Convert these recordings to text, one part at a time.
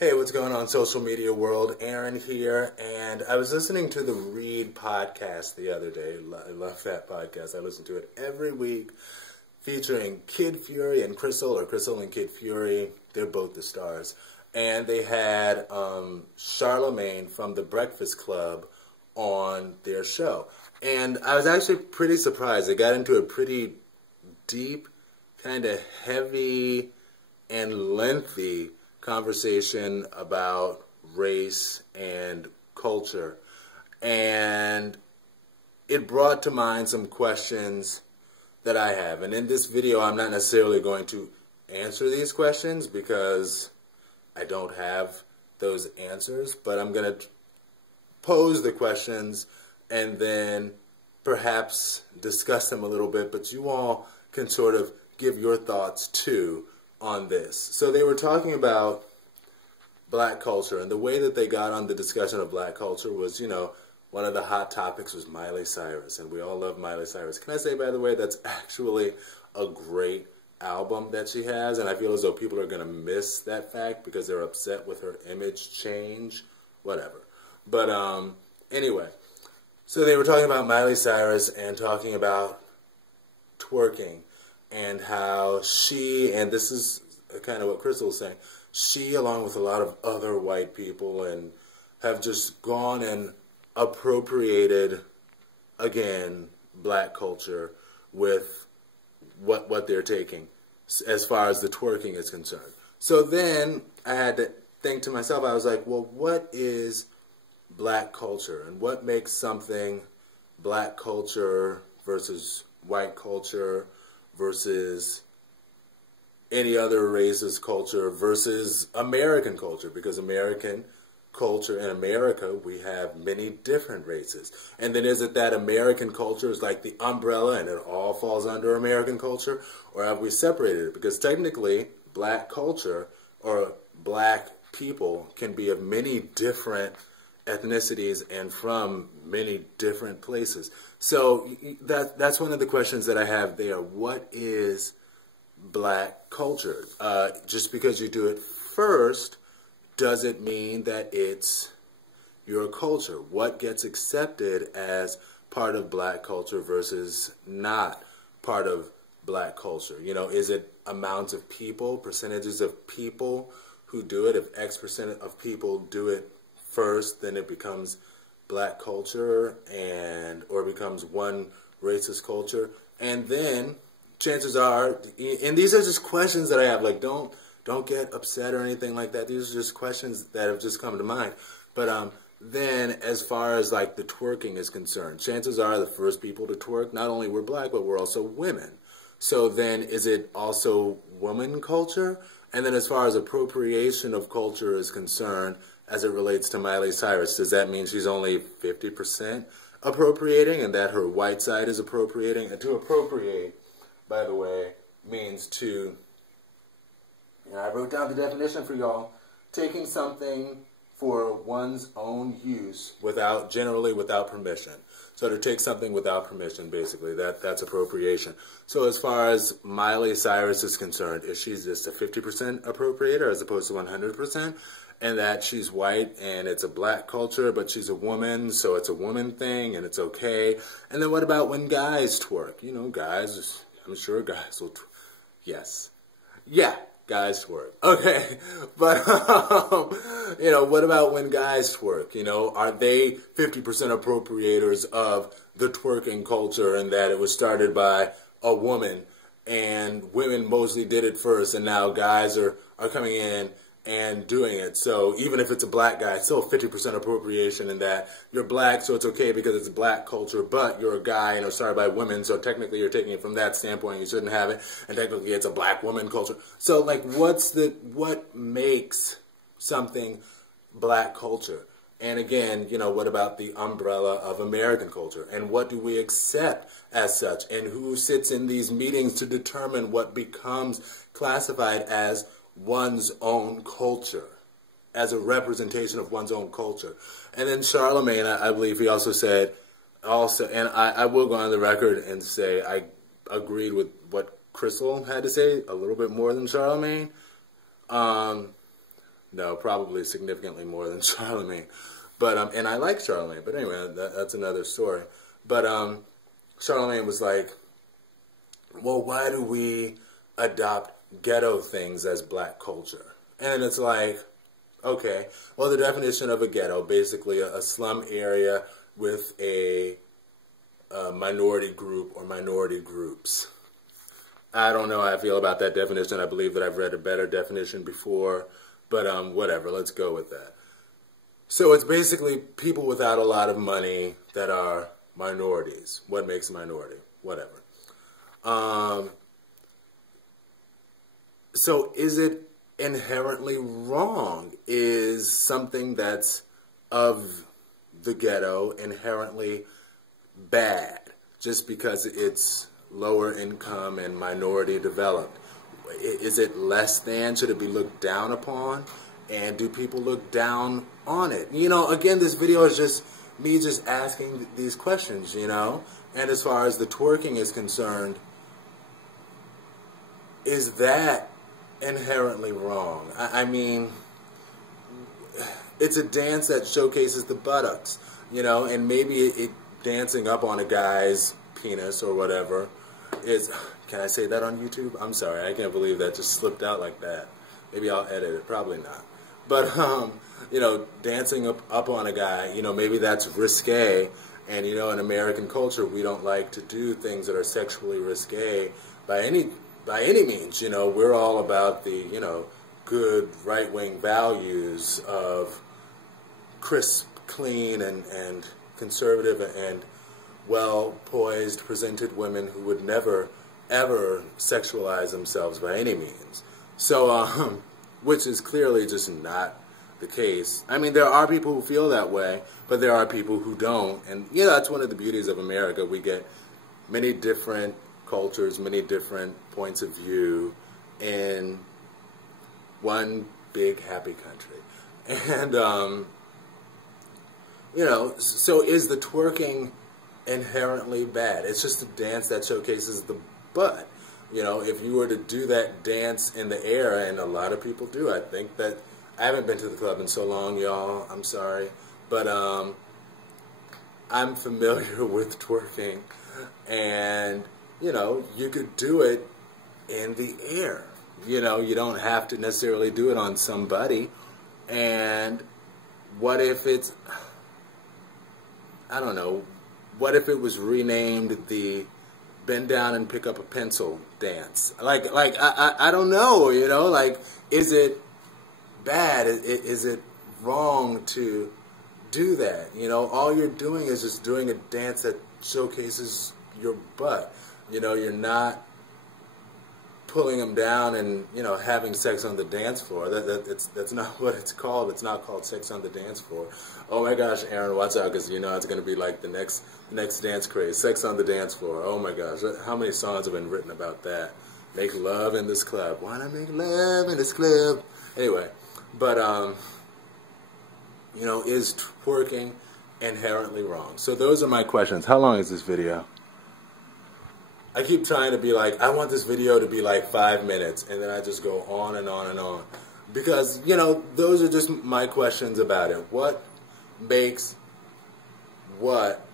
Hey, what's going on, social media world? Aaron here, and I was listening to the Read podcast the other day. I love that podcast. I listen to it every week, featuring Kid Fury and Crystal, or Crystal and Kid Fury. They're both the stars. And they had Charlemagne from The Breakfast Club on their show. And I was actually pretty surprised. They got into a pretty deep, kind of heavy, and lengthy conversation about race and culture, and it brought to mind some questions that I have. And in this video, I'm not necessarily going to answer these questions because I don't have those answers, but I'm going to pose the questions and then perhaps discuss them a little bit, but you all can sort of give your thoughts too on this. So they were talking about black culture, and the way that they got on the discussion of black culture was, one of the hot topics was Miley Cyrus, and we all love Miley Cyrus. Can I say, by the way, that's actually a great album that she has, and I feel as though people are going to miss that fact because they're upset with her image change, whatever. But anyway, so they were talking about Miley Cyrus and talking about twerking, and how she, and this is kind of what Crystal was saying, she, along with a lot of other white people, and have just gone and appropriated, again, black culture with what they're taking as far as the twerking is concerned. So then I had to think to myself, I was like, well, what is black culture? And what makes something black culture versus white culture versus any other race's culture versus American culture? Because American culture, in America, we have many different races. And then is it that American culture is like the umbrella and it all falls under American culture? Or have we separated it? Because technically, black culture or black people can be of many different ethnicities and from many different places. So that's one of the questions that I have there. What is black culture? Just because you do it first, does it mean that it's your culture? What gets accepted as part of black culture versus not part of black culture? Is it amounts of people, percentages of people who do it? If X percent of people do it first, then it becomes black culture, or becomes one racist culture. And then chances are, and these are just questions that I have, like, don't get upset or anything like that. These are just questions that have just come to mind. But then as far as like the twerking is concerned, chances are the first people to twerk not only were black, but were also women. So then is it also woman culture? And then as far as appropriation of culture is concerned, as it relates to Miley Cyrus, does that mean she's only 50% appropriating and that her white side is appropriating? And to appropriate, by the way, means to, I wrote down the definition for y'all, taking something for one's own use generally without permission. So to take something without permission, basically, that's appropriation. So as far as Miley Cyrus is concerned, is she just a 50% appropriator as opposed to 100%? And that she's white and it's a black culture, but she's a woman, so it's a woman thing and it's okay. And then what about when guys twerk? Guys, I'm sure guys will yes. Yeah, guys twerk. Okay. But, what about when guys twerk? Are they 50% appropriators of the twerking culture, and that it was started by a woman and women mostly did it first, and now guys are coming in and doing it? So even if it's a black guy, it's still 50% appropriation in that you're black, so it's okay because it's black culture, but you're a guy and started by women, so technically you're taking it from that standpoint, you shouldn't have it, and technically it's a black woman culture. So like what makes something black culture? And again, what about the umbrella of American culture? And what do we accept as such? And who sits in these meetings to determine what becomes classified as one's own culture, as a representation of one's own culture? And then Charlemagne, I believe he also said, and I will go on the record and say I agreed with what Crystal had to say a little bit more than Charlemagne. No, probably significantly more than Charlemagne. But and I like Charlemagne. But anyway, that's another story. But Charlemagne was like, well, why do we adopt ghetto things as black culture? And it's like, okay, well, the definition of a ghetto, basically a slum area with a minority group or minority groups. I don't know how I feel about that definition. I believe that I've read a better definition before, but whatever, let's go with that. So it's basically people without a lot of money that are minorities. What makes a minority? Whatever. So is it inherently wrong? Is something that's of the ghetto inherently bad just because it's lower income and minority developed? Is it less than? Should it be looked down upon? And do people look down on it? You know, again, this video is just me just asking these questions, you know? And as far as the twerking is concerned, is that inherently wrong? I mean, it's a dance that showcases the buttocks, you know, and maybe it dancing up on a guy's penis or whatever is, can I say that on YouTube? I'm sorry, I can't believe that just slipped out like that. Maybe I'll edit it, probably not. But, you know, dancing up on a guy, you know, maybe that's risque. And, you know, in American culture, we don't like to do things that are sexually risque by any means. You know, we're all about the, you know, good right-wing values of crisp, clean, and conservative and well-poised, presented women who would never, ever sexualize themselves by any means. So, which is clearly just not the case. I mean, there are people who feel that way, but there are people who don't. And, you know, that's one of the beauties of America. We get many different cultures, many different points of view in one big, happy country. And, you know, so is the twerking inherently bad? It's just a dance that showcases the butt. You know, if you were to do that dance in the air, and a lot of people do, I think that, I haven't been to the club in so long, y'all, I'm sorry, but I'm familiar with twerking, and, you know, you could do it in the air. You know, you don't have to necessarily do it on somebody, and what if it's, I don't know, what if it was renamed the bend down and pick up a pencil dance? Like I don't know, you know, like, is it bad? Is it wrong to do that? You know, all you're doing is just doing a dance that showcases your butt. You know, you're not pulling them down and, you know, having sex on the dance floor. That's not what it's called. It's not called sex on the dance floor. Oh my gosh, Aaron, watch out, because you know it's going to be like the next dance craze. Sex on the dance floor. Oh my gosh, how many songs have been written about that? Make love in this club. Wanna make love in this club? Anyway, but you know, is twerking inherently wrong? So those are my questions. How long is this video? I keep trying to be like, I want this video to be like 5 minutes, and then I just go on and on and on. Because, you know, those are just my questions about it. What makes what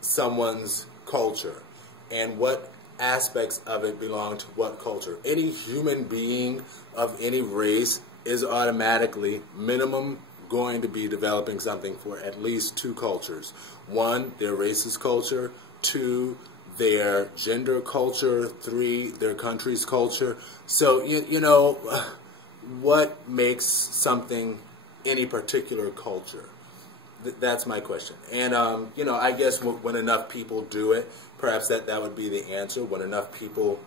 someone's culture? And what aspects of it belong to what culture? Any human being of any race is automatically, minimum, going to be developing something for at least two cultures. One, their race's culture. Two, their gender culture. Three, their country's culture. So, you know, what makes something any particular culture? That's my question. And, you know, I guess when enough people do it, perhaps that would be the answer. When enough people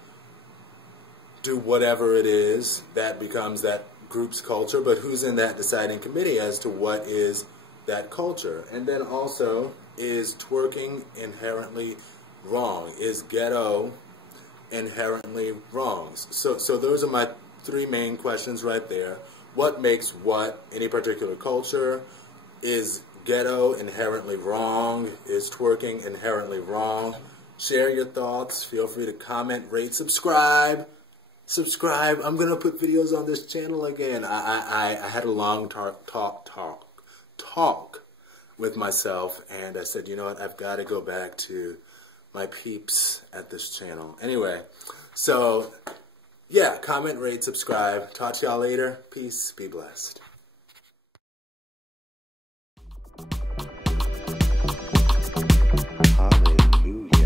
do whatever it is, that becomes that group's culture. But who's in that deciding committee as to what is that culture? And then also, is twerking inherently wrong? Is ghetto inherently wrong? So those are my three main questions right there. What makes what any particular culture? Is ghetto inherently wrong? Is twerking inherently wrong? Share your thoughts. Feel free to comment, rate, subscribe. subscribe. I'm going to put videos on this channel again. I had a long talk with myself, and I said, you know what, I've got to go back to my peeps at this channel. Anyway, so, yeah, comment, rate, subscribe. Talk to y'all later. Peace. Be blessed. Hallelujah.